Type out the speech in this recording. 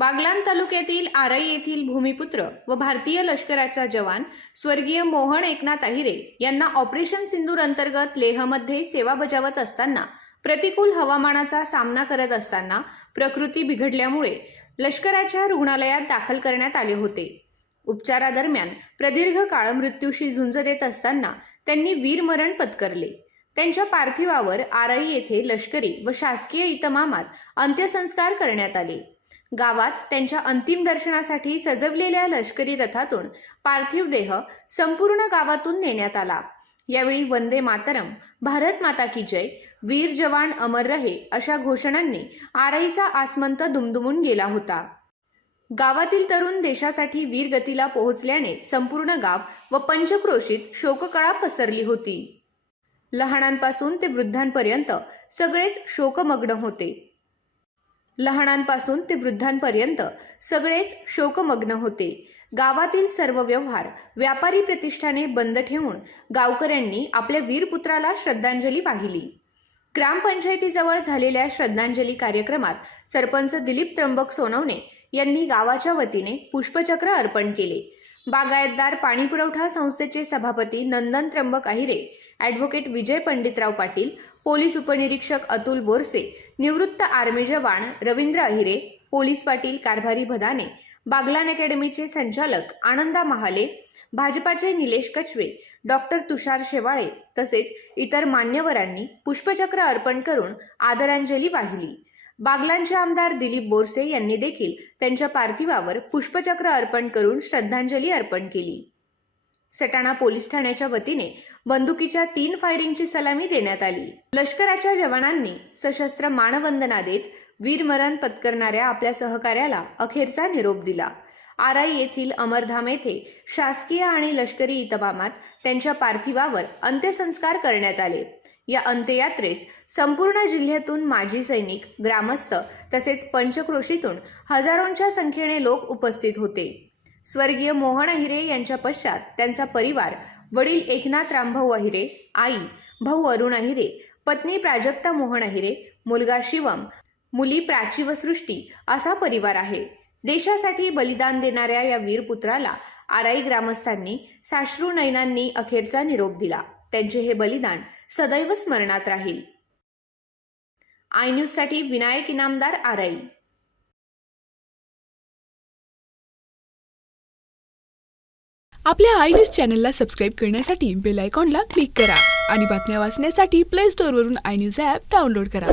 बागलान तालुक्यातील आरई येथील भूमिपुत्र व भारतीय लष्कराचा जवान स्वर्गीय मोहन एकनाथ अहिरे यांना ऑपरेशन सिंदूर अंतर्गत लेहमध्ये सेवा बजावत असताना प्रतिकूल हवामानाचा सामना करत असताना प्रकृती बिघडल्यामुळे लष्कराच्या रुग्णालयात दाखल करण्यात आले होते. उपचारादरम्यान प्रदीर्घ काळ मृत्यूशी झुंज देत असताना त्यांनी वीरमरण पत्करले. त्यांच्या पार्थिवावर आरई येथे लष्करी व शासकीय इतमामात अंत्यसंस्कार करण्यात आले. गावात त्यांच्या अंतिम दर्शनासाठी सजवलेल्या लष्करी रथातून पार्थिव देह संपूर्ण गावातून नेण्यात आला. यावेळी वंदे मातरम भारत माता की जय वीर जवान अमर रहे अशा घोषणांनी आरईचा आसमंत दुमदुमून गेला होता. गावातील तरुण देशासाठी वीरगतीला पोहोचल्याने संपूर्ण गाव व पंचक्रोशीत शोककळा पसरली होती. लहानांपासून ते वृद्धांपर्यंत सगळेच शोकमग्न होते. लहानांपासून ते वृद्धांपर्यंत सगळेच शोकमग्न होते. गावातील सर्व व्यवहार व्यापारी प्रतिष्ठाने बंद ठेवून गावकऱ्यांनी आपल्या वीरपुत्राला श्रद्धांजली वाहिली. ग्रामपंचायतीजवळ झालेल्या श्रद्धांजली कार्यक्रमात सरपंच दिलीप त्र्यंबक सोनवणे यांनी गावाच्या वतीने पुष्पचक्र अर्पण केले. बागायतदार पाणी पुरवठा संस्थेचे सभापती नंदन त्र्यंबक अहिरे ॲडव्होकेट विजय पंडितराव पाटील पोलीस उपनिरीक्षक अतुल बोरसे निवृत्त आर्मी जवान रवींद्र अहिरे पोलीस पाटील कारभारी भदाने बागलान अकॅडमीचे संचालक आनंदा महाले भाजपाचे निलेश कचवे डॉक्टर तुषार शेवाळे तसेच इतर मान्यवरांनी पुष्पचक्र अर्पण करून आदरांजली वाहिली. बागलांचे आमदार दिलीप बोरसे यांनी देखील त्यांच्या पार्थिवावर पुष्पचक्र अर्पण करून श्रद्धांजली अर्पण केली. सटाणा पोलीस ठाण्याच्या वतीने बंदुकीच्या तीन फायरिंगची सलामी देण्यात आली. लष्कराच्या जवानांनी सशस्त्र मानवंदना देत वीरमरण पत्करणाऱ्या आपल्या सहकार्याला अखेरचा निरोप दिला. आराई येथील अमरधाम येथे शासकीय आणि लष्करी इतमामात त्यांच्या पार्थिवावर अंत्यसंस्कार करण्यात आले. या अंत्ययात्रेस संपूर्ण जिल्ह्यातून माजी सैनिक ग्रामस्थ तसेच पंचक्रोशीतून हजारोंच्या संख्येने लोक उपस्थित होते. स्वर्गीय मोहन अहिरे यांच्या पश्चात त्यांचा परिवार वडील एकनाथ रामभाऊ अहिरे आई भाऊ अरुण अहिरे पत्नी प्राजक्ता मोहन अहिरे मुलगा शिवम मुली प्राची व सृष्टी असा परिवार आहे. देशासाठी बलिदान देणाऱ्या या वीरपुत्राला आराई ग्रामस्थांनी साश्रू नयनांनी अखेरचा निरोप दिला. त्यांचे हे बलिदान सदैव स्मरणात राहील. आय न्यूजसाठी विनायक इनामदार आराई. आपल्या आय न्यूज चॅनलला सबस्क्राईब करण्यासाठी बेल आयकॉनला क्लिक करा आणि बातम्या वाचण्यासाठी प्ले स्टोअरवरून आय न्यूज ॲप डाउनलोड करा.